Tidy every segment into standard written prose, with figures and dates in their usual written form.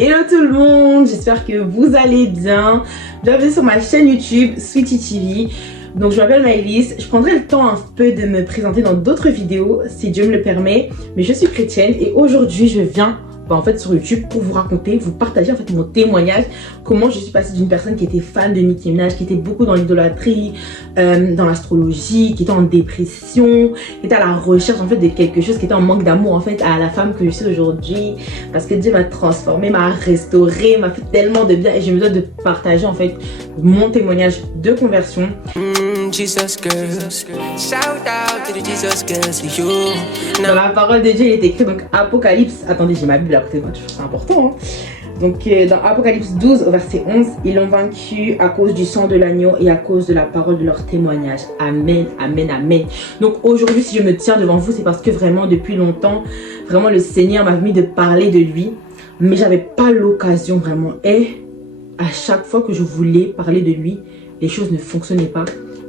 Hello tout le monde, j'espère que vous allez bien. Bienvenue sur ma chaîne YouTube Sweetie TV. Donc je m'appelle Maëlys, je prendrai le temps un peu de me présenter dans d'autres vidéos si Dieu me le permet. Mais je suis chrétienne et aujourd'hui je viens en fait sur YouTube pour vous raconter, vous partager en fait mon témoignage, comment je suis passée d'une personne qui était fan de Nicki Minaj, qui était beaucoup dans l'idolâtrie, dans l'astrologie, qui était en dépression, qui était à la recherche en fait de quelque chose, qui était en manque d'amour en fait, à la femme que je suis aujourd'hui, parce que Dieu m'a transformée, m'a restaurée, m'a fait tellement de bien et j'ai besoin de partager en fait mon témoignage de conversion. Jesus girls, shout out to the Jesus girls, you. Dans la parole de Dieu, il est écrit donc Apocalypse. Attendez, j'ai ma Bible à côté de moi, c'est important. Hein. Donc dans Apocalypse 12 au verset 11, ils l'ont vaincu à cause du sang de l'agneau et à cause de la parole de leur témoignage. Amen, amen, amen. Donc aujourd'hui, si je me tiens devant vous, c'est parce que vraiment depuis longtemps, vraiment le Seigneur m'a mis de parler de lui, mais j'avais pas l'occasion vraiment. Et à chaque fois que je voulais parler de lui, les choses ne fonctionnaient pas.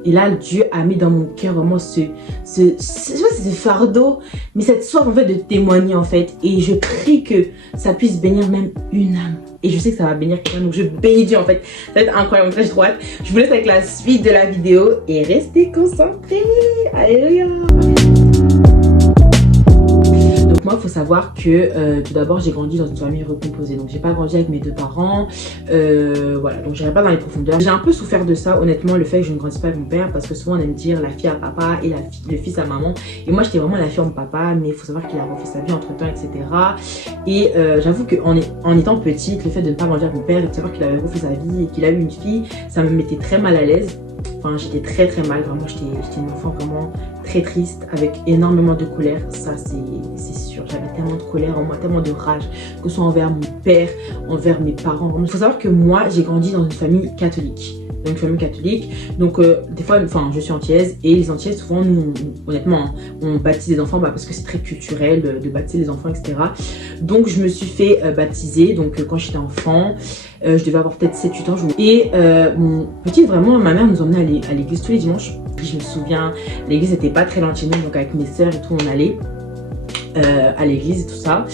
Et là, Dieu a mis dans mon cœur vraiment je sais pas si c'est fardeau, mais cette soif en fait de témoigner en fait. Et je prie que ça puisse bénir même une âme. Et je sais que ça va bénir quelqu'un, donc je bénis Dieu en fait. Ça va être incroyable, très droite. Je vous laisse avec la suite de la vidéo et restez concentrés. Alléluia. Donc moi, il faut savoir que tout d'abord, j'ai grandi dans une famille recomposée. Donc j'ai pas grandi avec mes deux parents. Voilà, donc j'irai pas dans les profondeurs. J'ai un peu souffert de ça, honnêtement, le fait que je ne grandisse pas avec mon père. Parce que souvent, on aime dire la fille à papa et le fils à maman. Et moi, j'étais vraiment la fille à mon papa. Mais il faut savoir qu'il a refait sa vie entre temps, etc. Et j'avoue qu'en étant petite, le fait de ne pas grandir avec mon père et de savoir qu'il avait refait sa vie et qu'il a eu une fille, ça me mettait très mal à l'aise. Enfin, j'étais très mal, vraiment, j'étais une enfant vraiment très triste, avec énormément de colère, ça c'est sûr. J'avais tellement de colère en moi, tellement de rage, que ce soit envers mon père, envers mes parents. Il faut savoir que moi, j'ai grandi dans une famille catholique. Donc, une famille catholique, donc des fois, enfin, je suis antillaise et les antillaises, souvent, nous, honnêtement, on baptise les enfants parce que c'est très culturel de baptiser les enfants, etc. Donc, je me suis fait baptiser, donc quand j'étais enfant, je devais avoir peut-être 7-8 ans. Et mon petit, vraiment, ma mère nous emmenait à l'église tous les dimanches. Je me souviens, l'église n'était pas très loin de chez nous, donc avec mes sœurs et tout, on allait à l'église et tout ça.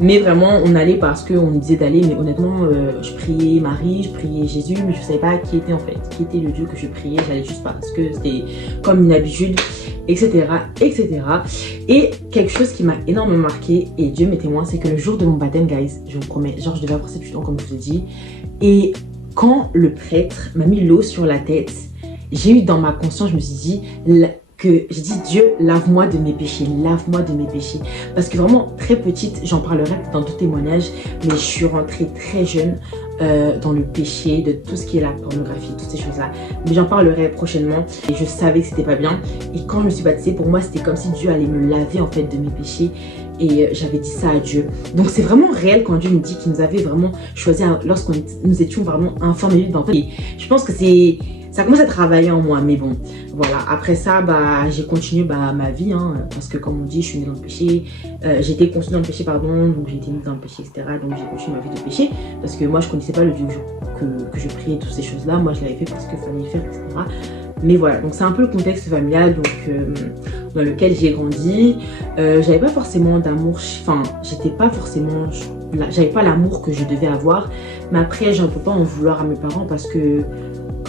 Mais vraiment, on allait parce qu'on nous disait d'aller. Mais honnêtement, je priais Marie, je priais Jésus, mais je ne savais pas qui était en fait, qui était le Dieu que je priais. J'allais juste parce que c'était comme une habitude, etc., etc. Et quelque chose qui m'a énormément marqué, et Dieu m'est témoin, c'est que le jour de mon baptême, guys, je vous promets, genre je devais avoir 7-8 ans comme je vous ai dit. Et quand le prêtre m'a mis l'eau sur la tête, j'ai eu dans ma conscience, je me suis dit que j'ai dit Dieu, lave-moi de mes péchés, lave-moi de mes péchés. Parce que vraiment très petite, j'en parlerai dans d'autres témoignages, mais je suis rentrée très jeune dans le péché, de tout ce qui est la pornographie, toutes ces choses-là. Mais j'en parlerai prochainement et je savais que c'était pas bien. Et quand je me suis baptisée, pour moi, c'était comme si Dieu allait me laver en fait de mes péchés. Et j'avais dit ça à Dieu. Donc c'est vraiment réel quand Dieu nous dit qu'il nous avait vraiment choisi lorsqu'on nous étions vraiment enfants de lui. En fait, je pense que ça commence à travailler en moi, mais bon, voilà. Après ça, bah, j'ai continué ma vie, hein, parce que comme on dit, je suis née dans le péché, j'ai été conçue dans le péché, pardon, donc j'ai été mise dans le péché, etc. Donc j'ai continué ma vie de péché, parce que moi, je connaissais pas le Dieu que je priais, toutes ces choses-là. Moi, je l'avais fait parce que fallait le faire, etc. Mais voilà, donc c'est un peu le contexte familial donc, dans lequel j'ai grandi. J'avais pas forcément d'amour, enfin, j'étais pas forcément, j'avais pas l'amour que je devais avoir. Mais après, j'en peux pas en vouloir à mes parents parce que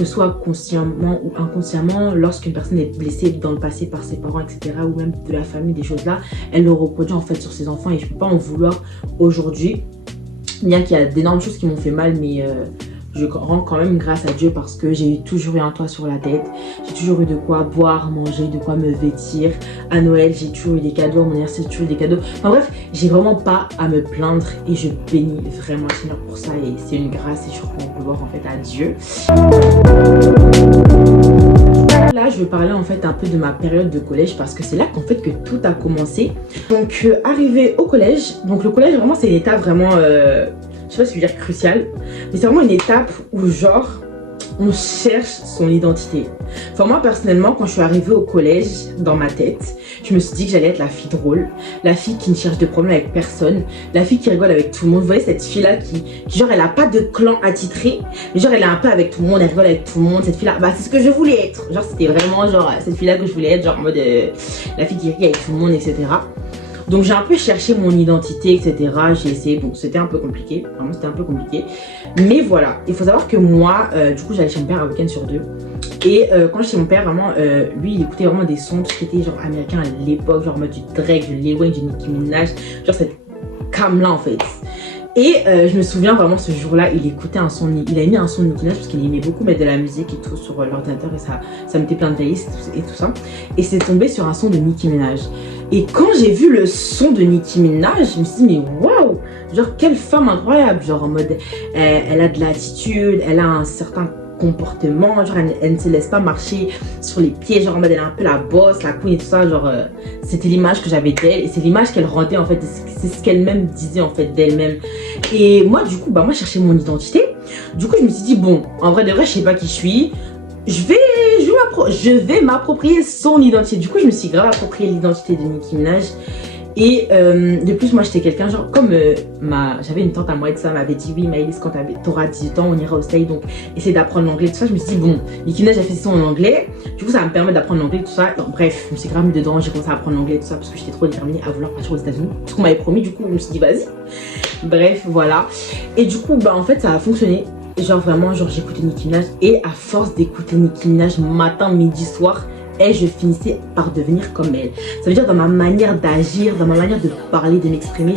soit consciemment ou inconsciemment, lorsqu'une personne est blessée dans le passé par ses parents, etc., ou même de la famille, des choses-là, elle le reproduit en fait sur ses enfants et je peux pas en vouloir aujourd'hui. Bien qu'il y a d'énormes choses qui m'ont fait mal, mais je rends quand même grâce à Dieu parce que j'ai toujours eu un toit sur la tête, j'ai toujours eu de quoi boire, manger, de quoi me vêtir. À Noël, j'ai toujours eu des cadeaux, à mon anniversaire, j'ai toujours eu des cadeaux. Enfin bref, j'ai vraiment pas à me plaindre et je bénis vraiment le Seigneur pour ça et c'est une grâce et je peux en vouloir en fait à Dieu. Là, je vais parler en fait un peu de ma période de collège parce que c'est là qu'en fait que tout a commencé. Donc, arrivé au collège, donc le collège vraiment c'est une étape vraiment... je sais pas si je veux dire crucial, mais c'est vraiment une étape où genre on cherche son identité. Enfin moi personnellement quand je suis arrivée au collège, dans ma tête, je me suis dit que j'allais être la fille drôle, la fille qui ne cherche de problème avec personne, la fille qui rigole avec tout le monde. Vous voyez cette fille là qui genre elle a pas de clan attitré, mais genre elle est un peu avec tout le monde, elle rigole avec tout le monde. Cette fille là, bah c'est ce que je voulais être. Genre c'était vraiment genre cette fille là que je voulais être, genre en mode la fille qui rit avec tout le monde, etc. Donc j'ai un peu cherché mon identité, etc. J'ai essayé, bon c'était un peu compliqué, vraiment c'était un peu compliqué. Mais voilà, il faut savoir que moi, du coup j'allais chez mon père un week-end sur 2. Et quand j'étais chez mon père, vraiment, lui il écoutait vraiment des sons qui étaient genre américains à l'époque, genre en mode du Drake, du Lil Wayne, du Nicki Minaj, genre cette cam là en fait. Et je me souviens vraiment ce jour-là, il écoutait un son, il a mis un son de Nicki Minaj parce qu'il aimait beaucoup mettre de la musique et tout sur l'ordinateur et ça mettait plein de playlists et tout ça. Et c'est tombé sur un son de Nicki Minaj. Et quand j'ai vu le son de Nicki Minaj, je me suis dit mais waouh, genre quelle femme incroyable, genre en mode elle a de l'attitude, elle a un certain comportement, genre elle ne se laisse pas marcher sur les pieds, genre en mode elle est un peu la boss, la queen et tout ça, genre c'était l'image que j'avais d'elle et c'est l'image qu'elle rendait en fait, c'est ce qu'elle-même disait en fait d'elle-même. Et moi du coup, bah moi je cherchais mon identité, du coup je me suis dit bon, en vrai de vrai je sais pas qui je suis, je vais m'approprier son identité. Du coup je me suis grave approprié l'identité de Nicki Minaj. Et de plus, moi j'étais quelqu'un, genre comme j'avais une tante à moi et tout ça, m'avait dit oui Maëlys, quand t'auras 18 ans on ira au States, donc essayer d'apprendre l'anglais tout ça. Je me suis dit bon, Nicki Minaj a fait ça en anglais, du coup ça va me permet d'apprendre l'anglais tout ça. Donc, bref, je me suis grave mis dedans, j'ai commencé à apprendre l'anglais tout ça parce que j'étais trop déterminée à vouloir partir aux États-Unis, tout ce qu'on m'avait promis. Du coup je me suis dit vas-y, bref voilà. Et du coup bah en fait ça a fonctionné, genre vraiment genre j'écoutais Nicki Minaj et à force d'écouter Nicki Minaj matin, midi, soir, et je finissais par devenir comme elle. Ça veut dire dans ma manière d'agir, dans ma manière de parler, de m'exprimer,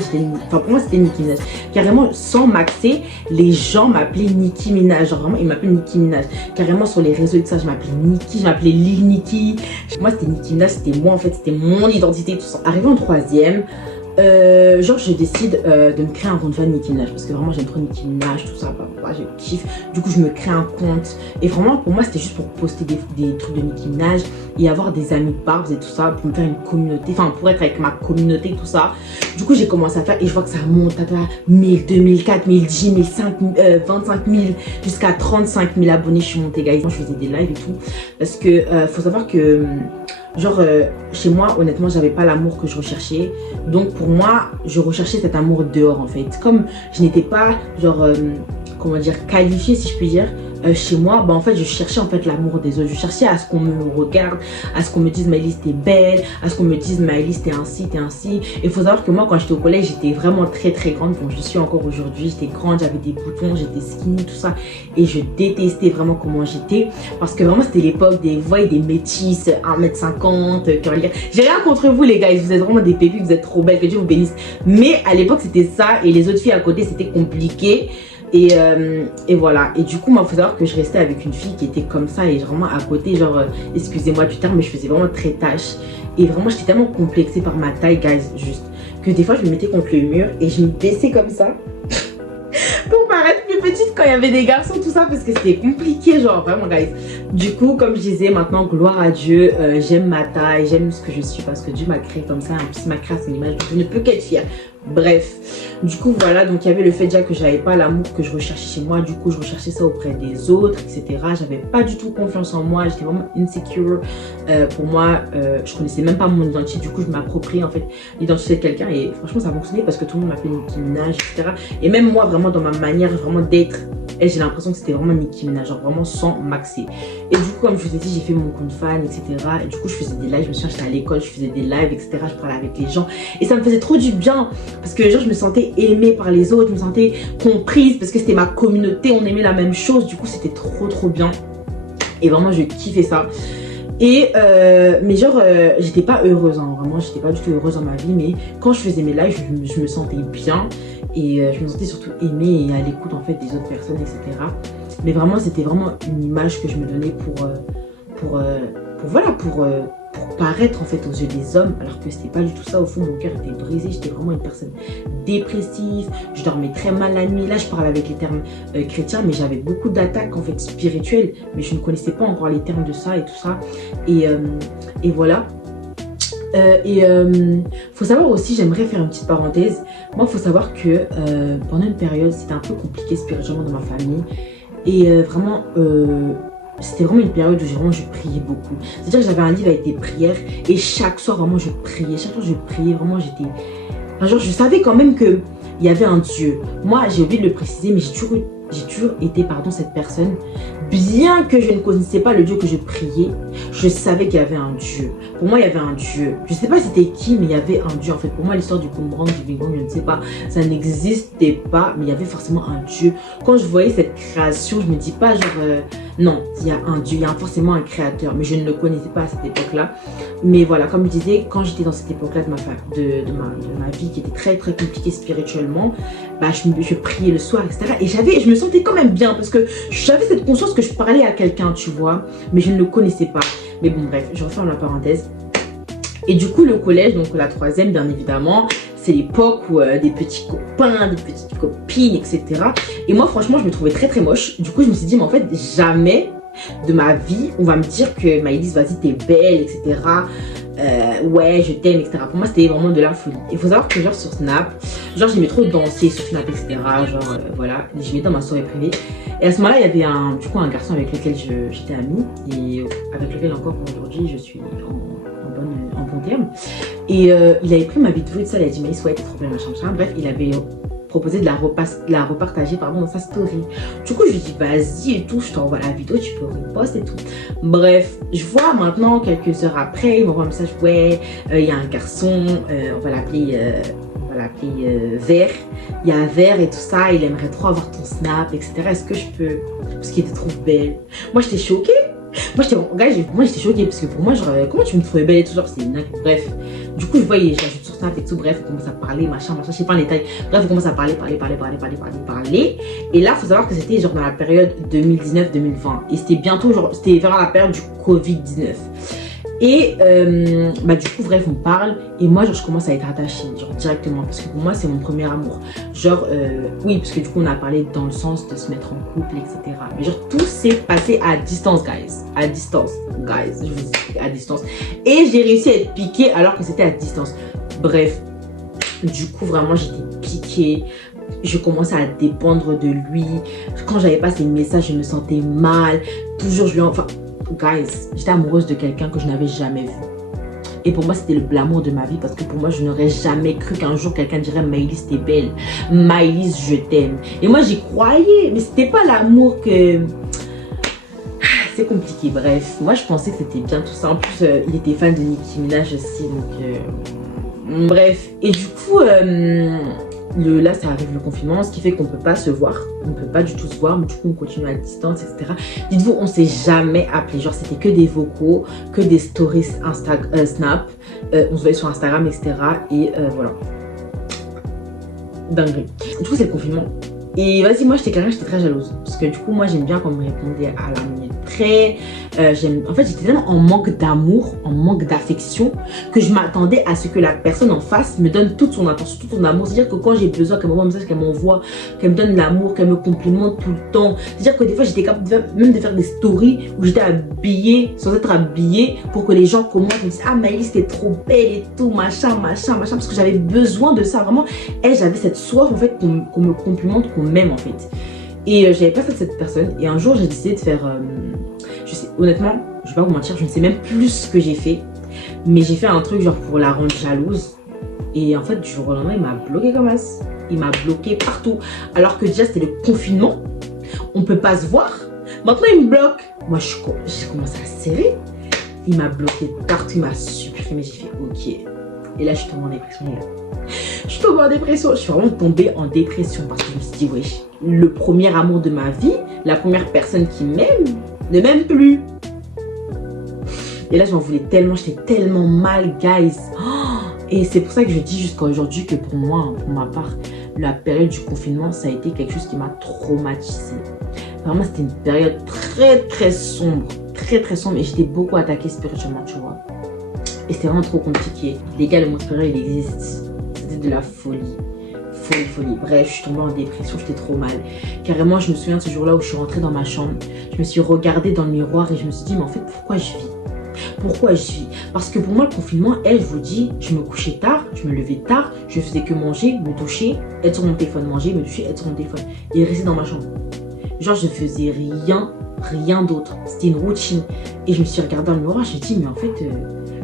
enfin pour moi c'était Nicki Minaj. Carrément sans m'axer, les gens m'appelaient Nicki Minaj, genre vraiment ils m'appelaient Nicki Minaj. Carrément sur les réseaux et tout ça, je m'appelais Nicki, je m'appelais Lil Nicki. Moi c'était Nicki Minaj, c'était moi en fait, c'était mon identité tout ça. Arrivé en 3e, genre je décide de me créer un compte fan Nicki Minaj parce que vraiment j'aime trop Nicki Minaj, tout ça, je kiffe. Du coup je me crée un compte et vraiment pour moi c'était juste pour poster des trucs de Nicki Minaj et avoir des amis barbs et tout ça, pour me faire une communauté, enfin pour être avec ma communauté tout ça. Du coup j'ai commencé à faire et je vois que ça monte à 1000, 2000, 4000, 10 000, 5 000, 25 000 jusqu'à 35 000 abonnés. Je suis montée guys, je faisais des lives et tout parce que faut savoir que genre chez moi honnêtement j'avais pas l'amour que je recherchais, donc pour moi je recherchais cet amour dehors en fait. Comme je n'étais pas genre comment dire qualifiée si je puis dire chez moi, bah en fait je cherchais en fait l'amour des autres, je cherchais à ce qu'on me regarde, à ce qu'on me dise Maëlys t'es belle, à ce qu'on me dise Maëlys t'es ainsi, t'es ainsi. Et il faut savoir que moi quand j'étais au collège j'étais vraiment très grande, bon je suis encore aujourd'hui, j'étais grande, j'avais des boutons, j'étais skinny tout ça et je détestais vraiment comment j'étais parce que vraiment c'était l'époque des des métisses 1m50 j'ai rien contre vous les gars, vous êtes vraiment des pépites, vous êtes trop belles, que Dieu vous bénisse, mais à l'époque c'était ça et les autres filles à côté c'était compliqué. Et voilà, et du coup moi il faut savoir que je restais avec une fille qui était comme ça et vraiment à côté genre excusez-moi du terme mais je faisais vraiment très tâche et vraiment j'étais tellement complexée par ma taille guys, juste que des fois je me mettais contre le mur et je me baissais comme ça pour paraître plus petite quand il y avait des garçons tout ça parce que c'était compliqué genre vraiment guys. Du coup comme je disais maintenant gloire à Dieu, j'aime ma taille, j'aime ce que je suis parce que Dieu m'a créé comme ça, en plus il m'a créé à son image, donc je ne peux qu'être fière. Bref, du coup voilà, donc il y avait le fait déjà que j'avais pas l'amour que je recherchais chez moi, du coup je recherchais ça auprès des autres, etc. J'avais pas du tout confiance en moi, j'étais vraiment insecure. Pour moi, je connaissais même pas mon identité, du coup je m'appropriais en fait l'identité de quelqu'un et franchement ça a fonctionné parce que tout le monde m'appelait Nicki Minaj, etc. Et même moi vraiment dans ma manière vraiment d'être, j'ai l'impression que c'était vraiment Nicki Minaj, genre vraiment sans m'axer. Et du coup comme je vous ai dit, j'ai fait mon compte fan, etc. Et du coup je faisais des lives, je me souviens j'étais à l'école, je faisais des lives, etc. Je parlais avec les gens et ça me faisait trop du bien parce que genre je me sentais aimée par les autres, je me sentais comprise parce que c'était ma communauté, on aimait la même chose, du coup c'était trop bien et vraiment je kiffais ça. Et mais genre j'étais pas heureuse hein, vraiment j'étais pas du tout heureuse dans ma vie, mais quand je faisais mes lives je me sentais bien et je me sentais surtout aimée et à l'écoute en fait des autres personnes, etc. Mais vraiment c'était vraiment une image que je me donnais pour paraître en fait aux yeux des hommes, alors que c'était pas du tout ça. Au fond mon cœur était brisé, j'étais vraiment une personne dépressive, je dormais très mal la nuit. Là je parle avec les termes chrétiens, mais j'avais beaucoup d'attaques en fait spirituelles, mais je ne connaissais pas encore les termes de ça et tout ça. Et voilà. Faut savoir aussi, j'aimerais faire une petite parenthèse, moi faut savoir que pendant une période c'était un peu compliqué spirituellement dans ma famille et vraiment c'était vraiment une période où je priais beaucoup. C'est-à-dire que j'avais un livre avec des prières et chaque soir vraiment je priais. Chaque soir je priais, vraiment j'étais... Enfin, genre je savais quand même qu'il y avait un Dieu. Moi j'ai oublié de le préciser mais j'ai toujours eu j'ai toujours été, pardon, cette personne. Bien que je ne connaissais pas le Dieu que je priais, je savais qu'il y avait un Dieu. Pour moi, il y avait un Dieu. Je ne sais pas c'était qui, mais il y avait un Dieu. En fait, pour moi, l'histoire du boomerang, du Big Bang, je ne sais pas. Ça n'existait pas, mais il y avait forcément un Dieu. Quand je voyais cette création, je me dis pas genre... non, il y a un Dieu, il y a forcément un créateur. Mais je ne le connaissais pas à cette époque-là. Mais voilà, comme je disais, quand j'étais dans cette époque-là de ma vie qui était très très compliquée spirituellement, bah, je priais le soir, etc. Et je me sentais quand même bien parce que j'avais cette conscience que je parlais à quelqu'un, tu vois, mais je ne le connaissais pas. Mais bon, bref, je referme la parenthèse. Et du coup, le collège, donc la troisième, bien évidemment, c'est l'époque où des petits copains, des petites copines, etc. Et moi, franchement, je me trouvais très très moche. Du coup, je me suis dit, mais en fait, jamais de ma vie, on va me dire que Maëlys, vas-y, t'es belle, etc. Ouais, je t'aime, etc. Pour moi, c'était vraiment de la folie. Il faut savoir que genre sur Snap, genre j'aimais trop danser sur Snap, etc. Genre voilà, je mettais dans ma soirée privée. Et à ce moment-là, il y avait un garçon avec lequel j'étais amie et avec lequel encore aujourd'hui je suis en bon terme. Et il avait pris ma vidéo et tout ça, il a dit mais ouais, t'es trop belle, machin, machin. Bref, il avait proposé de la repartager pardon, dans sa story. Du coup, je lui dis vas-y et tout, je t'envoie la vidéo, tu peux repost et tout. Bref, je vois maintenant quelques heures après, il m'envoie un message, ouais, il y a un garçon, on va l'appeler Vert. Il y a Vert et tout ça, il aimerait trop avoir ton snap, etc. Est-ce que je peux? Parce qu'il était trop belle. Moi, j'étais choquée. Moi, j'étais choquée parce que pour moi, genre, comment tu me trouvais belle et tout, genre, c'est une... Bref. Du coup, je voyais, j'ajoute sur Snap et tout, bref, on commence à parler, machin, je sais pas les détails. Bref, on commence à parler. Et là, il faut savoir que c'était genre dans la période 2019-2020. Et c'était bientôt, genre, c'était vers la période du Covid-19. Et bah du coup bref on parle et moi genre je commence à être attachée genre directement parce que pour moi c'est mon premier amour genre oui parce que du coup on a parlé dans le sens de se mettre en couple etc mais genre tout s'est passé à distance je vous dis à distance et j'ai réussi à être piquée alors que c'était à distance. Bref, du coup vraiment j'étais piquée. Je commençais à dépendre de lui. Quand j'avais pas ses messages je me sentais mal. Toujours je lui guys, j'étais amoureuse de quelqu'un que je n'avais jamais vu. Et pour moi, c'était le l'amour de ma vie parce que pour moi, je n'aurais jamais cru qu'un jour quelqu'un dirait Maëlys, t'es belle. Maëlys, je t'aime. Et moi, j'y croyais, mais c'était pas l'amour que... C'est compliqué, bref. Moi, je pensais que c'était bien tout ça. En plus, il était fan de Nicki Minaj aussi, donc... Bref. Et du coup... là ça arrive le confinement, ce qui fait qu'on peut pas se voir, on peut pas du tout se voir, mais du coup on continue à distance, etc. Dites-vous, on s'est jamais appelé, genre c'était que des vocaux, que des stories Snap, on se voyait sur Instagram, etc. Et voilà. Dinguerie. Du coup c'est le confinement. Et vas-y, moi j'étais très jalouse. Parce que du coup, moi j'aime bien qu'on me répondait à la minute près. En fait, j'étais tellement en manque d'amour, en manque d'affection, que je m'attendais à ce que la personne en face me donne toute son attention, tout son amour. C'est-à-dire que quand j'ai besoin qu'elle m'envoie un message, qu'elle m'envoie, qu'elle me donne l'amour, qu'elle me complimente tout le temps. C'est-à-dire que des fois, j'étais capable même de faire des stories où j'étais habillée, sans être habillée, pour que les gens commentent, me disent ah Maëlys, t'es trop belle et tout, machin, parce que j'avais besoin de ça. Vraiment, j'avais cette soif en fait qu'on me complimente, qu'on m'aime en fait. Et j'avais pas fait de cette personne. Et un jour, j'ai décidé de faire... je sais, honnêtement, je vais pas vous mentir, je ne sais même plus ce que j'ai fait. Mais j'ai fait un truc genre pour la rendre jalouse. Et en fait, du jour au lendemain, il m'a bloqué comme as. Il m'a bloqué partout. Alors que déjà, c'était le confinement. On peut pas se voir. Maintenant, il me bloque. Moi, j'ai commencé à serrer. Il m'a bloqué partout. Il m'a supprimé. J'ai fait OK. Et là, je suis tombée en dépression. Je suis tombée en dépression. Je suis vraiment tombée en dépression parce que je me suis dit, wesh, le premier amour de ma vie, la première personne qui m'aime, ne m'aime plus. Et là, j'en voulais tellement, j'étais tellement mal, guys. Et c'est pour ça que je dis jusqu'à aujourd'hui que pour moi, pour ma part, la période du confinement, ça a été quelque chose qui m'a traumatisée. Vraiment, c'était une période très, très sombre. Très, très sombre. Et j'étais beaucoup attaquée spirituellement, tu vois. Et c'était vraiment trop compliqué. Les gars, le monde spirituel, il existe. C'était de la folie. Folie. Bref, je suis tombée en dépression, j'étais trop mal. Carrément, je me souviens de ce jour-là où je suis rentrée dans ma chambre. Je me suis regardée dans le miroir et je me suis dit, mais en fait, pourquoi je vis? Parce que pour moi, le confinement, je vous dis, je me couchais tard, je me levais tard, je faisais que manger, me doucher, être sur mon téléphone, manger, me doucher, être sur mon téléphone. Et rester dans ma chambre. Genre, je faisais rien d'autre. C'était une routine. Et je me suis regardée dans le miroir, je me suis dit, mais en fait,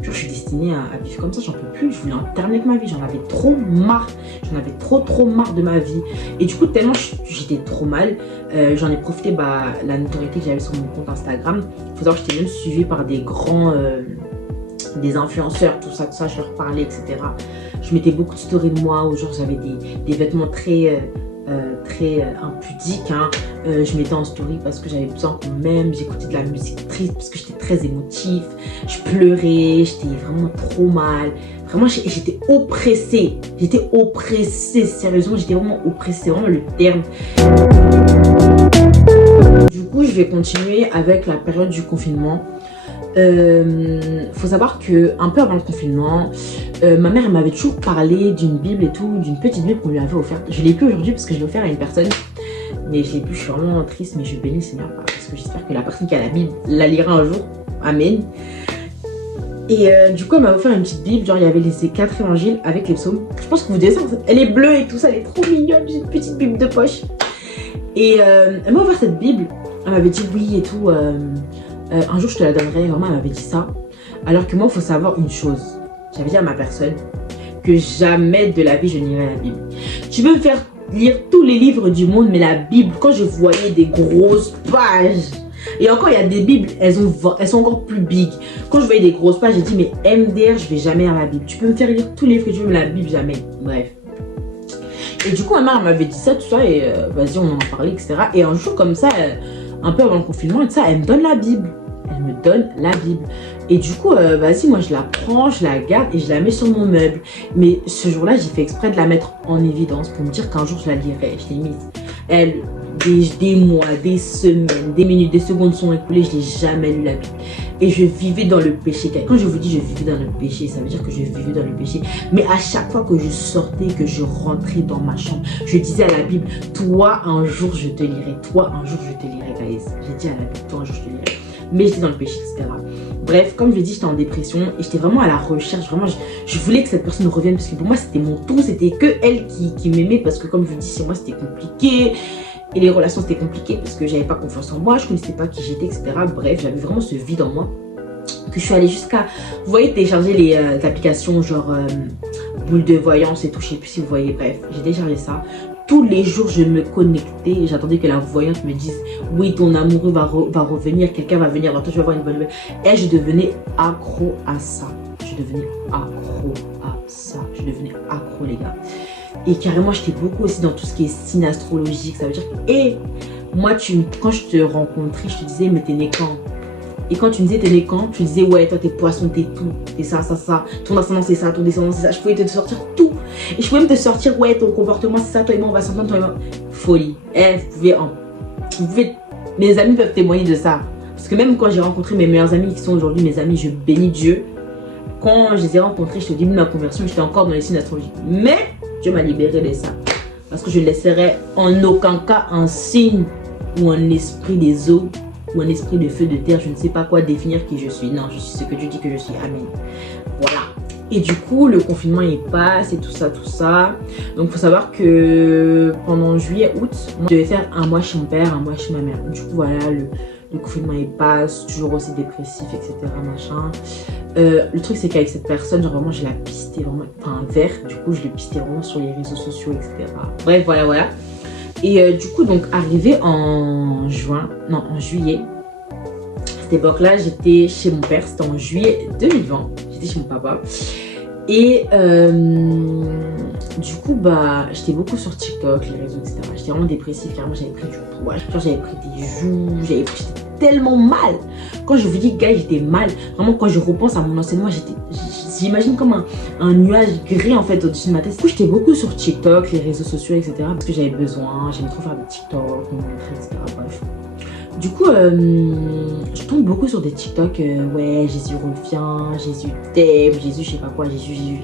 Genre, je suis destinée à vivre comme ça, j'en peux plus. Je voulais en terminer avec ma vie, j'en avais trop marre. J'en avais trop marre de ma vie. Et du coup, tellement j'étais trop mal, j'en ai profité, la notoriété que j'avais sur mon compte Instagram. Il faut savoir que j'étais même suivie par des grands... des influenceurs, tout ça, je leur parlais, etc. Je mettais beaucoup de stories de moi, où genre j'avais des vêtements très impudiques, hein. Je mettais en story parce que j'avais besoin qu'on m'aime, j'écoutais de la musique triste parce que j'étais très émotif, je pleurais, j'étais vraiment trop mal. Vraiment, j'étais oppressée, sérieusement, j'étais vraiment oppressée, vraiment le terme. Du coup, je vais continuer avec la période du confinement. Faut savoir que un peu avant le confinement, ma mère m'avait toujours parlé d'une Bible et tout, d'une petite Bible qu'on lui avait offerte. Je l'ai plus aujourd'hui parce que je l'ai offert à une personne, mais je l'ai plus. Je suis vraiment triste, mais je bénis le Seigneur parce que j'espère que la personne qui a la Bible la lira un jour. Amen. Et du coup, elle m'a offert une petite Bible, genre il y avait les 4 évangiles avec les psaumes. Je pense que vous devez ça, elle est bleue et tout ça, elle est trop mignonne. J'ai une petite Bible de poche. Et elle m'a offert cette Bible. Elle m'avait dit oui et tout. Un jour je te la donnerai, vraiment elle m'avait dit ça. Alors que moi il faut savoir une chose. J'avais dit à ma personne que jamais de la vie je lirai la Bible. Tu peux me faire lire tous les livres du monde, mais la Bible, quand je voyais des grosses pages, et encore il y a des Bibles, elles sont encore plus big. Quand je voyais des grosses pages, j'ai dit mais MDR je vais jamais lire la Bible. Tu peux me faire lire tous les livres que tu veux, mais la Bible jamais. Bref. Et du coup ma mère m'avait dit ça, tout ça, et vas-y on en parlait, etc. Et un jour comme ça, un peu avant le confinement et tout ça, elle me donne la Bible. Elle me donne la Bible. Et du coup, vas-y, moi je la prends, je la garde et je la mets sur mon meuble. Mais ce jour-là, j'ai fait exprès de la mettre en évidence pour me dire qu'un jour je la lirai. Je l'ai mise. Elle, des mois, des semaines, des minutes, des secondes sont écoulées, je n'ai jamais lu la Bible. Et je vivais dans le péché. Quand je vous dis je vivais dans le péché, ça veut dire que je vivais dans le péché. Mais à chaque fois que je sortais, que je rentrais dans ma chambre, je disais à la Bible, toi un jour je te lirai, toi un jour je te lirai, guys. J'ai dit à la Bible, toi un jour je te lirai. Mais j'étais dans le péché, etc. Bref, comme je l'ai dit, j'étais en dépression et j'étais vraiment à la recherche. Vraiment, je voulais que cette personne revienne parce que pour moi, c'était mon tout. C'était que elle qui m'aimait parce que, comme je vous dis, chez moi, c'était compliqué. Et les relations, c'était compliqué parce que j'avais pas confiance en moi, je connaissais pas qui j'étais, etc. Bref, j'avais vraiment ce vide en moi que je suis allée jusqu'à, vous voyez, télécharger les applications genre boule de voyance et tout, je sais plus si vous voyez. Bref, j'ai téléchargé ça. Tous les jours, je me connectais et j'attendais que la voyante me dise oui, ton amoureux va revenir, quelqu'un va venir, toi tu vas avoir une bonne nouvelle. Et je devenais accro à ça. Je devenais accro à ça. Je devenais accro, les gars. Et carrément, j'étais beaucoup aussi dans tout ce qui est signe astrologique. Ça veut dire que, et moi, quand je te rencontrais, je te disais, mais t'es né quand? Et quand tu me disais t'es né quand, tu disais ouais, toi t'es poisson, t'es tout, t'es ça, ton ascendant c'est ça, ton descendant c'est ça. Je pouvais te sortir tout. Et je pouvais même te sortir ouais, ton comportement c'est ça, toi et moi on va s'entendre, toi et moi. Folie. Vous pouvez, mes amis peuvent témoigner de ça. Parce que même quand j'ai rencontré mes meilleurs amis qui sont aujourd'hui mes amis, je bénis Dieu. Quand je les ai rencontrés, je te dis, ma conversion, j'étais encore dans les signes astrologiques. Mais Dieu m'a libéré de ça. Parce que je ne laisserai en aucun cas un signe ou un esprit des eaux ou un esprit de feu de terre, je ne sais pas quoi définir qui je suis. Non, je suis ce que Dieu dit que je suis. Amen. Voilà. Et du coup, le confinement il passe et tout ça, tout ça. Donc, il faut savoir que pendant juillet, août, moi, je devais faire un mois chez mon père, un mois chez ma mère. Du coup, voilà, le confinement il passe, toujours aussi dépressif, etc. Machin. Le truc, c'est qu'avec cette personne, genre vraiment, je la pistais vraiment, enfin, vert. Du coup, je le pistais vraiment sur les réseaux sociaux, etc. Bref, voilà. Et du coup, donc, arrivé en juillet, à cette époque-là, j'étais chez mon père, c'était en juillet 2020, j'étais chez mon papa. Et du coup, j'étais beaucoup sur TikTok, les réseaux, etc. J'étais vraiment dépressive, carrément, j'avais pris du poids, genre j'avais pris des joues, j'étais tellement mal. Quand je vous dis, gars, j'étais mal, vraiment, quand je repense à mon enseignement, j'imagine comme un nuage gris en fait au-dessus de ma tête. Du coup, j'étais beaucoup sur TikTok, les réseaux sociaux, etc. Parce que j'avais besoin, j'aimais trop faire des TikTok, etc. Bref. Du coup, je tombe beaucoup sur des TikTok, ouais, Jésus revient, Jésus t'aime, Jésus je sais pas quoi, Jésus.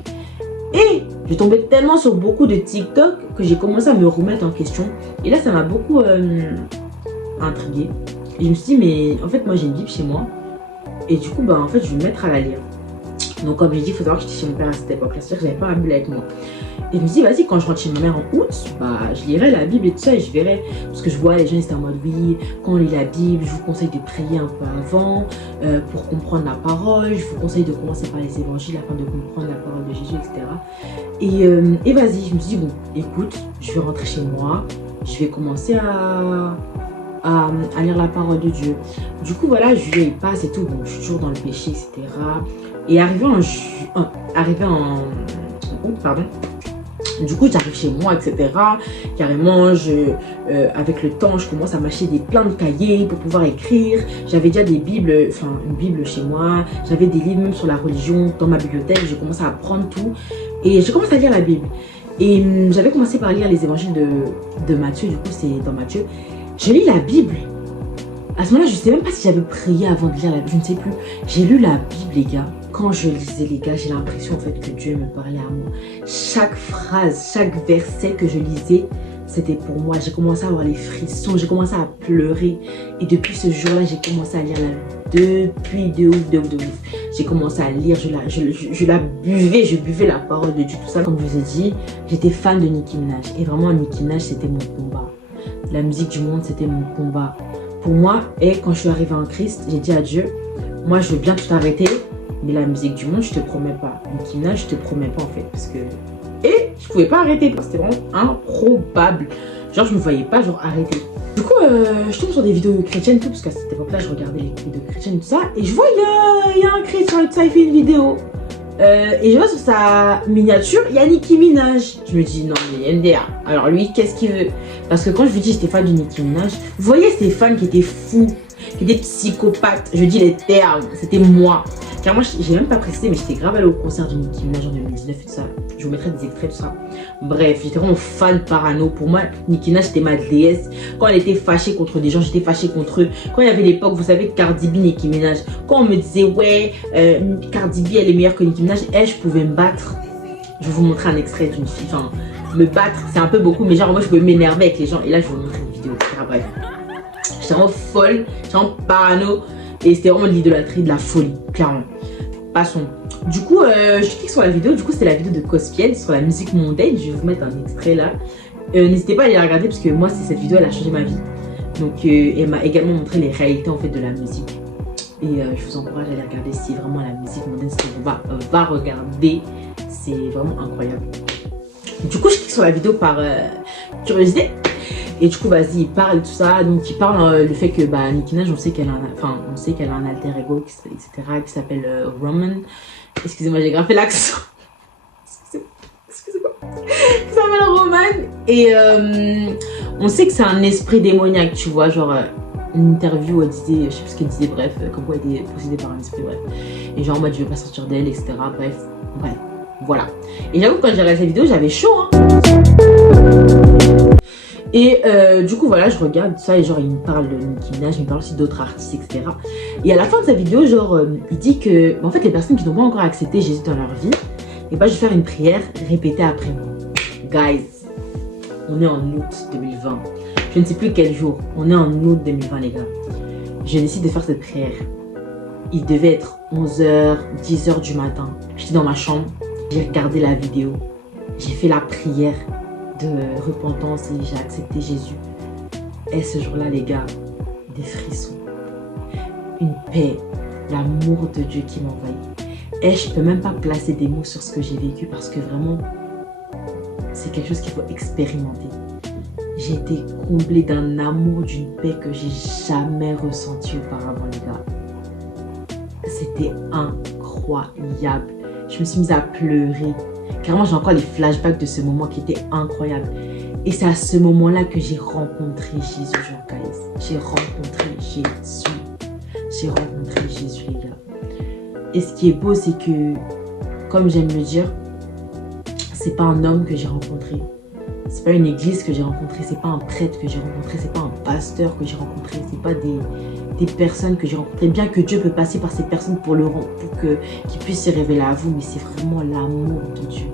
Et je tombais tellement sur beaucoup de TikTok que j'ai commencé à me remettre en question. Et là, ça m'a beaucoup intriguée. Et je me suis dit, mais en fait, moi j'ai une Bible chez moi. Et du coup, en fait, je vais me mettre à la lire. Donc comme j'ai dit, il faut savoir que j'étais chez mon père à cette époque-là, c'est-à-dire que j'avais pas ma Bible avec moi. Et je me dis, vas-y, quand je rentre chez ma mère en août, bah, je lirai la Bible et tout ça, et je verrai. Parce que je vois les gens, ils étaient en mode, oui, quand on lit la Bible, je vous conseille de prier un peu avant, pour comprendre la parole. Je vous conseille de commencer par les évangiles afin de comprendre la parole de Jésus, etc. Et vas-y, je me dis, bon, écoute, je vais rentrer chez moi, je vais commencer à lire la parole de Dieu. Du coup, voilà, juillet il passe et tout, bon, je suis toujours dans le péché, etc. Et arrivé en août, pardon, du coup, j'arrive chez moi, etc. Carrément, avec le temps, je commence à m'acheter plein de cahiers pour pouvoir écrire. J'avais déjà des Bibles, enfin une Bible chez moi. J'avais des livres même sur la religion dans ma bibliothèque. J'ai commencé à apprendre tout. Et je commence à lire la Bible. Et j'avais commencé par lire les évangiles de Matthieu. Du coup, c'est dans Matthieu. Je lis la Bible. À ce moment-là, je ne sais même pas si j'avais prié avant de lire la Bible. Je ne sais plus. J'ai lu la Bible, les gars. Quand je lisais, les gars, j'ai l'impression en fait que Dieu me parlait à moi. Chaque phrase, chaque verset que je lisais, c'était pour moi. J'ai commencé à avoir les frissons, j'ai commencé à pleurer. Et depuis ce jour-là, j'ai commencé à lire la Bible. Depuis de ouf. J'ai commencé à lire, je la buvais, je buvais la parole de Dieu, tout ça. Comme je vous ai dit, j'étais fan de Nicki Minaj. Et vraiment, Nicki Minaj, c'était mon combat. La musique du monde, c'était mon combat. Pour moi, et quand je suis arrivée en Christ, j'ai dit à Dieu, moi, je veux bien tout arrêter. Mais la musique du monde, je te promets pas. Nicki Minaj, je te promets pas en fait. Parce que... Et je pouvais pas arrêter. C'était vraiment improbable. Genre, je me voyais pas genre arrêter. Du coup, je tombe sur des vidéos chrétiennes et tout. Parce qu'à cette époque-là, je regardais les vidéos chrétiennes et tout ça. Et je vois, il y a un chrétien et tout ça, il fait une vidéo. Et je vois sur sa miniature, il y a Nicki Minaj. Je me dis, non, mais NDA. Alors lui, qu'est-ce qu'il veut? Parce que quand je vous dis j'étais fan de Nicki Minaj, vous voyez ces fans qui étaient fous, qui étaient psychopathes. Je dis les termes, c'était moi. Car moi, j'ai même pas précisé, mais j'étais grave allée au concert de Nicki Minaj en 2019 et tout ça. Je vous mettrai des extraits, tout ça. Bref, j'étais vraiment fan parano. Pour moi, Nicki Minaj, c'était ma déesse. Quand elle était fâchée contre des gens, j'étais fâchée contre eux. Quand il y avait l'époque, vous savez, Cardi B, Nicki Minaj. Quand on me disait, ouais, Cardi B, elle est meilleure que Nicki Minaj, je pouvais me battre. Je vais vous montrer un extrait d'une fille. Enfin, me battre, c'est un peu beaucoup, mais genre, moi, je peux m'énerver avec les gens. Et là, je vais vous montrer une vidéo. Bref. J'étais vraiment folle, j'étais vraiment parano. Et c'était vraiment de l'idolâtrie, de la folie, clairement. Passons. Du coup, je clique sur la vidéo. Du coup, c'est la vidéo de Cospied sur la musique mondaine. Je vais vous mettre un extrait là. N'hésitez pas à aller la regarder parce que moi, cette vidéo, elle a changé ma vie. Donc, elle m'a également montré les réalités en fait de la musique. Et je vous encourage à aller regarder si vraiment la musique mondaine, si on va regarder. C'est vraiment incroyable. Du coup, je clique sur la vidéo par curiosité. Et du coup, vas-y, il parle et tout ça. Donc, il parle le fait que Nicki Minaj, on sait qu'elle a un alter ego, etc., qui s'appelle Roman. Excusez-moi, j'ai graffé l'accent. Excusez-moi. Qui s'appelle Roman. Et on sait que c'est un esprit démoniaque, tu vois. Genre, une interview, elle disait, je sais plus ce qu'elle disait, bref, comme quoi elle était possédée par un esprit, bref. Et genre, en mode, je vais pas sortir d'elle, etc. Bref, voilà. Et j'avoue que quand j'ai regardé cette vidéo, j'avais chaud, hein. Et du coup voilà, je regarde ça et genre il me parle de Nicki Minaj, il me parle aussi d'autres artistes, etc. Et à la fin de sa vidéo, genre il dit que en fait les personnes qui n'ont pas encore accepté Jésus dans leur vie, et je vais faire une prière répétée après moi. Guys, on est en août 2020. Je ne sais plus quel jour. On est en août 2020 les gars. Je décide de faire cette prière. Il devait être 11h, 10h du matin. J'étais dans ma chambre, j'ai regardé la vidéo, j'ai fait la prière de repentance et j'ai accepté Jésus. Et ce jour-là, les gars, des frissons, une paix, l'amour de Dieu qui m'envahit. Et je peux même pas placer des mots sur ce que j'ai vécu parce que vraiment, c'est quelque chose qu'il faut expérimenter. J'ai été comblée d'un amour, d'une paix que j'ai jamais ressenti auparavant, les gars. C'était incroyable. Je me suis mise à pleurer. Carrément, j'ai encore les flashbacks de ce moment qui était incroyable. Et c'est à ce moment-là que j'ai rencontré Jésus, genre, guys. J'ai rencontré Jésus. J'ai rencontré Jésus, les gars. Et ce qui est beau, c'est que, comme j'aime le dire, c'est pas un homme que j'ai rencontré. C'est pas une église que j'ai rencontrée. C'est pas un prêtre que j'ai rencontré. C'est pas un pasteur que j'ai rencontré. C'est pas des personnes que j'ai rencontrées. Bien que Dieu peut passer par ces personnes pour qu'il puisse se révéler à vous. Mais c'est vraiment l'amour de Dieu.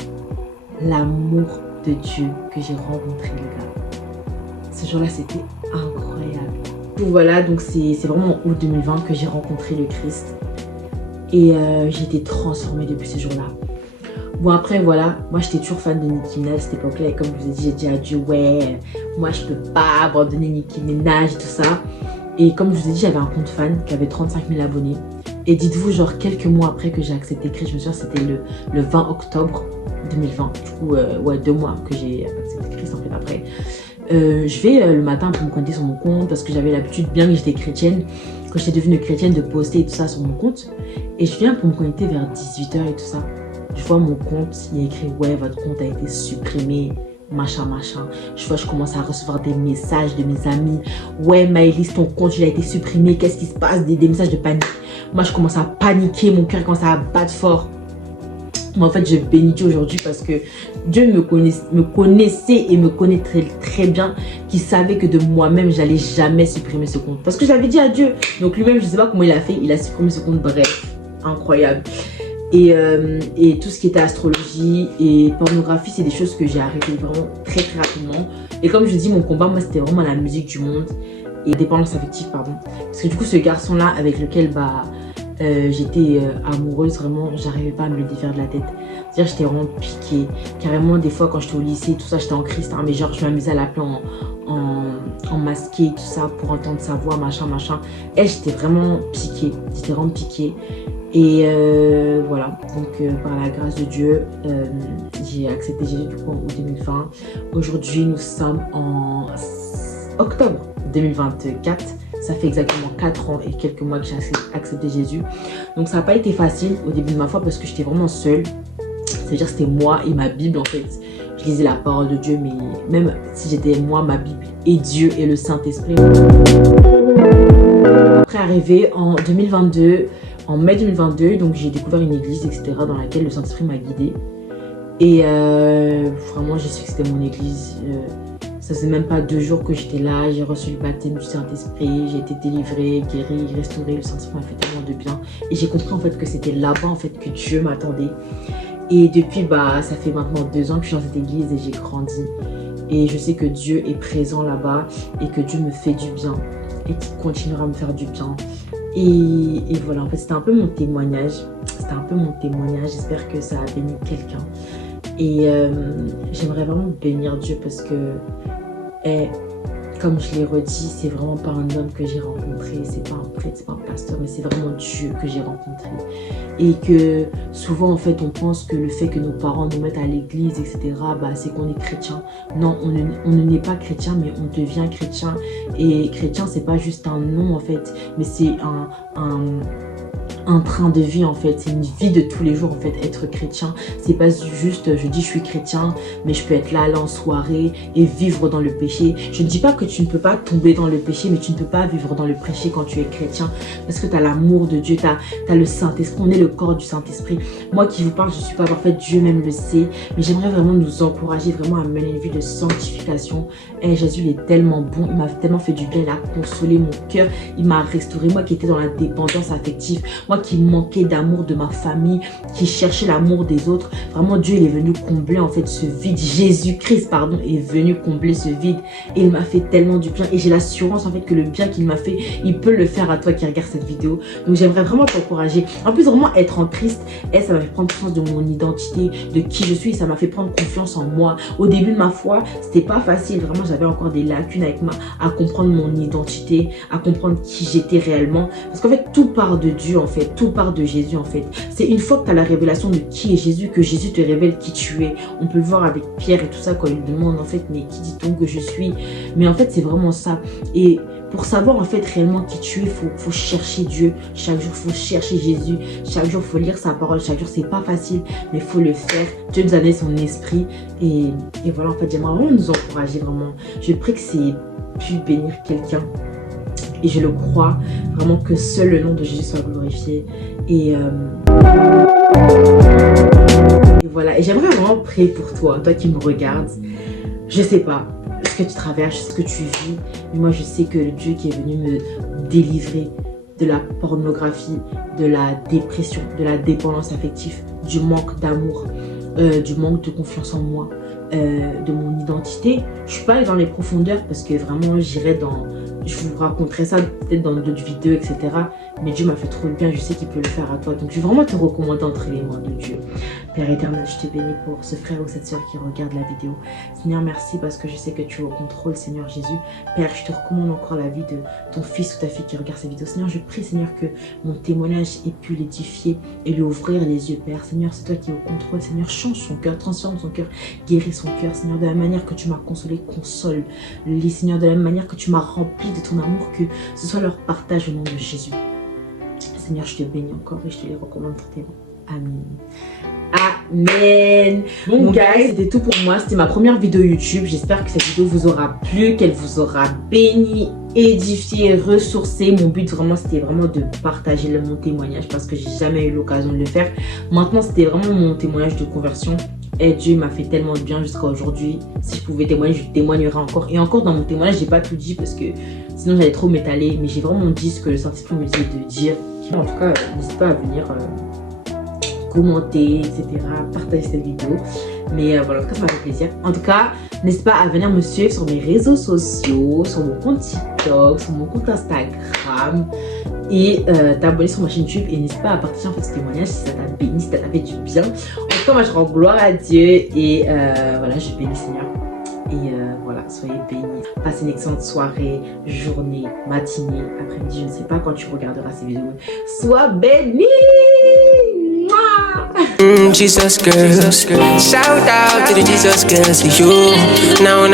L'amour de Dieu que j'ai rencontré, les gars. Ce jour-là, c'était incroyable. Donc voilà, donc c'est vraiment en août 2020 que j'ai rencontré le Christ. Et j'ai été transformée depuis ce jour-là. Bon après voilà, moi j'étais toujours fan de Nicki Minaj à cette époque-là et comme je vous ai dit, j'ai dit à Dieu ouais, moi je peux pas abandonner Nicki Minaj et tout ça. Et comme je vous ai dit, j'avais un compte fan qui avait 35 000 abonnés. Et dites-vous, genre quelques mois après que j'ai accepté Christ, je me souviens c'était le 20 octobre 2020. Du coup, ouais 2 mois que j'ai accepté Christ en fait après. Je vais le matin pour me connecter sur mon compte parce que j'avais l'habitude, bien que j'étais chrétienne, quand j'étais devenue chrétienne, de poster tout ça sur mon compte. Et je viens pour me connecter vers 18 h et tout ça. Je vois mon compte, il y a écrit ouais votre compte a été supprimé, machin machin. Je commence à recevoir des messages de mes amis. Ouais Maëlys, ton compte il a été supprimé, qu'est-ce qui se passe, des messages de panique. Moi je commence à paniquer, mon cœur commence à battre fort. Mais en fait je bénis Dieu aujourd'hui parce que Dieu me connaissait et me connaît très, très bien, qu'il savait que de moi-même j'allais jamais supprimer ce compte. Parce que j'avais dit à Dieu, donc lui-même je sais pas comment il a fait, il a supprimé ce compte, bref, incroyable. Et tout ce qui était astrologie et pornographie, c'est des choses que j'ai arrêtées vraiment très très rapidement. Et comme je dis, mon combat, moi, c'était vraiment la musique du monde et la dépendance affective, pardon. Parce que du coup, ce garçon-là avec lequel j'étais amoureuse, vraiment, j'arrivais pas à me le défaire de la tête. C'est-à-dire, j'étais vraiment piquée. Carrément, des fois, quand j'étais au lycée, tout ça, j'étais en Christ, hein, mais genre, je m'amusais à l'appeler en masqué, tout ça, pour entendre sa voix, machin, machin. Et j'étais vraiment piquée. J'étais vraiment piquée. Et voilà, donc par la grâce de Dieu, j'ai accepté Jésus du coup en août 2020. Aujourd'hui, nous sommes en octobre 2024. Ça fait exactement 4 ans et quelques mois que j'ai accepté Jésus. Donc ça n'a pas été facile au début de ma foi parce que j'étais vraiment seule. C'est-à-dire c'était moi et ma Bible en fait. Je lisais la parole de Dieu, mais même si j'étais moi, ma Bible et Dieu et le Saint-Esprit. Après arrivé en 2022, en mai 2022, donc j'ai découvert une église, etc. dans laquelle le Saint-Esprit m'a guidée. Et vraiment, j'ai su que c'était mon église. Ça faisait même pas 2 jours que j'étais là. J'ai reçu le baptême du Saint-Esprit. J'ai été délivrée, guérie, restaurée. Le Saint-Esprit m'a fait tellement de bien. Et j'ai compris en fait que c'était là-bas en fait que Dieu m'attendait. Et depuis, ça fait maintenant 2 ans que je suis dans cette église et j'ai grandi. Et je sais que Dieu est présent là-bas et que Dieu me fait du bien et qu'il continuera à me faire du bien. Et voilà, en fait, c'était un peu mon témoignage. J'espère que ça a béni quelqu'un. Et j'aimerais vraiment bénir Dieu parce que, comme je l'ai redit, c'est vraiment pas un homme que j'ai rencontré, c'est pas un prêtre, c'est pas un pasteur, mais c'est vraiment Dieu que j'ai rencontré. Et que souvent, en fait, on pense que le fait que nos parents nous mettent à l'église, etc., c'est qu'on est chrétien. Non, on ne n'est pas chrétien, mais on devient chrétien. Et chrétien, c'est pas juste un nom, en fait, mais c'est un train de vie en fait, c'est une vie de tous les jours en fait, être chrétien. C'est pas juste je dis je suis chrétien mais je peux être là en soirée et vivre dans le péché. Je ne dis pas que tu ne peux pas tomber dans le péché, mais tu ne peux pas vivre dans le péché quand tu es chrétien parce que tu as l'amour de Dieu, tu as le Saint-Esprit, on est le corps du Saint-Esprit. Moi qui vous parle, je suis pas parfaite, Dieu même le sait, mais j'aimerais vraiment nous encourager vraiment à mener une vie de sanctification. Et Jésus il est tellement bon, il m'a tellement fait du bien, il a consolé mon cœur, il m'a restauré, moi qui étais dans la dépendance affective, moi qui manquais d'amour de ma famille, qui cherchait l'amour des autres. Vraiment, Dieu il est venu combler en fait ce vide. Jésus-Christ, pardon, est venu combler ce vide. Et il m'a fait tellement du bien. Et j'ai l'assurance en fait que le bien qu'il m'a fait, il peut le faire à toi qui regarde cette vidéo. Donc j'aimerais vraiment t'encourager. En plus, vraiment être en Christ, ça m'a fait prendre conscience de mon identité, de qui je suis. Ça m'a fait prendre confiance en moi. Au début de ma foi, c'était pas facile. Vraiment, j'avais encore des lacunes à comprendre mon identité, à comprendre qui j'étais réellement. Parce qu'en fait, tout part de Dieu en fait. Tout part de Jésus en fait. C'est une fois que tu as la révélation de qui est Jésus que Jésus te révèle qui tu es. On peut le voir avec Pierre et tout ça quand il demande en fait mais qui dit-on que je suis. Mais en fait c'est vraiment ça. Et pour savoir en fait réellement qui tu es, faut chercher Dieu. Chaque jour faut chercher Jésus. Chaque jour faut lire sa parole. Chaque jour c'est pas facile mais faut le faire. Dieu nous a donné son esprit et voilà en fait j'aimerais vraiment nous encourager vraiment. Je prie que c'est pu bénir quelqu'un. Et je le crois vraiment que seul le nom de Jésus soit glorifié. Et voilà. Et j'aimerais vraiment prier pour toi, toi qui me regardes. Je sais pas ce que tu traverses, ce que tu vis. Mais moi, je sais que le Dieu qui est venu me délivrer de la pornographie, de la dépression, de la dépendance affective, du manque d'amour, du manque de confiance en moi, de mon identité. Je suis pas allée dans les profondeurs parce que vraiment, j'irais dans je vous raconterai ça peut-être dans d'autres vidéos, etc. Mais Dieu m'a fait trop de bien, je sais qu'il peut le faire à toi. Donc, je vais vraiment te recommander entre les mains de Dieu. Père éternel, je te bénis pour ce frère ou cette soeur qui regarde la vidéo. Seigneur, merci parce que je sais que tu es au contrôle, Seigneur Jésus. Père, je te recommande encore la vie de ton fils ou ta fille qui regarde cette vidéo. Seigneur, je prie, Seigneur, que mon témoignage ait pu l'édifier et lui ouvrir les yeux, Père. Seigneur, c'est toi qui es au contrôle. Seigneur, change son cœur, transforme son cœur, guéris son cœur. Seigneur, de la manière que tu m'as consolé, console-les. Seigneur, de la manière que tu m'as rempli de ton amour, que ce soit leur partage au nom de Jésus. Seigneur, je te bénis encore et je te les recommande pour tes mains. Amen. Amen. Bon guys, c'était tout pour moi. C'était ma première vidéo YouTube. J'espère que cette vidéo vous aura plu, qu'elle vous aura béni, édifié, ressourcé. Mon but vraiment, c'était vraiment de partager mon témoignage parce que j'ai jamais eu l'occasion de le faire. Maintenant, c'était vraiment mon témoignage de conversion. Et Dieu m'a fait tellement de bien jusqu'à aujourd'hui. Si je pouvais témoigner, je témoignerais encore. Et encore dans mon témoignage, j'ai pas tout dit parce que sinon j'allais trop m'étaler. Mais j'ai vraiment dit ce que le Saint-Esprit me disait de dire. En tout cas, n'hésite pas à venir commenter, etc. Partager cette vidéo. Mais voilà, en tout cas, ça m'a fait plaisir. En tout cas, n'hésite pas à venir me suivre sur mes réseaux sociaux, sur mon compte TikTok, sur mon compte Instagram. Et t'abonner sur ma chaîne YouTube. Et n'hésite pas à partager en fait ce témoignage si ça t'a béni, si ça t'a fait du bien. En tout cas, moi je rends gloire à Dieu. Et voilà, je bénis Seigneur. Et voilà, soyez bénis. Passez une excellente soirée, journée, matinée, après-midi. Je ne sais pas quand tu regarderas ces vidéos. Sois béni. Jesus girls, shout out to the Jesus girls, you. Now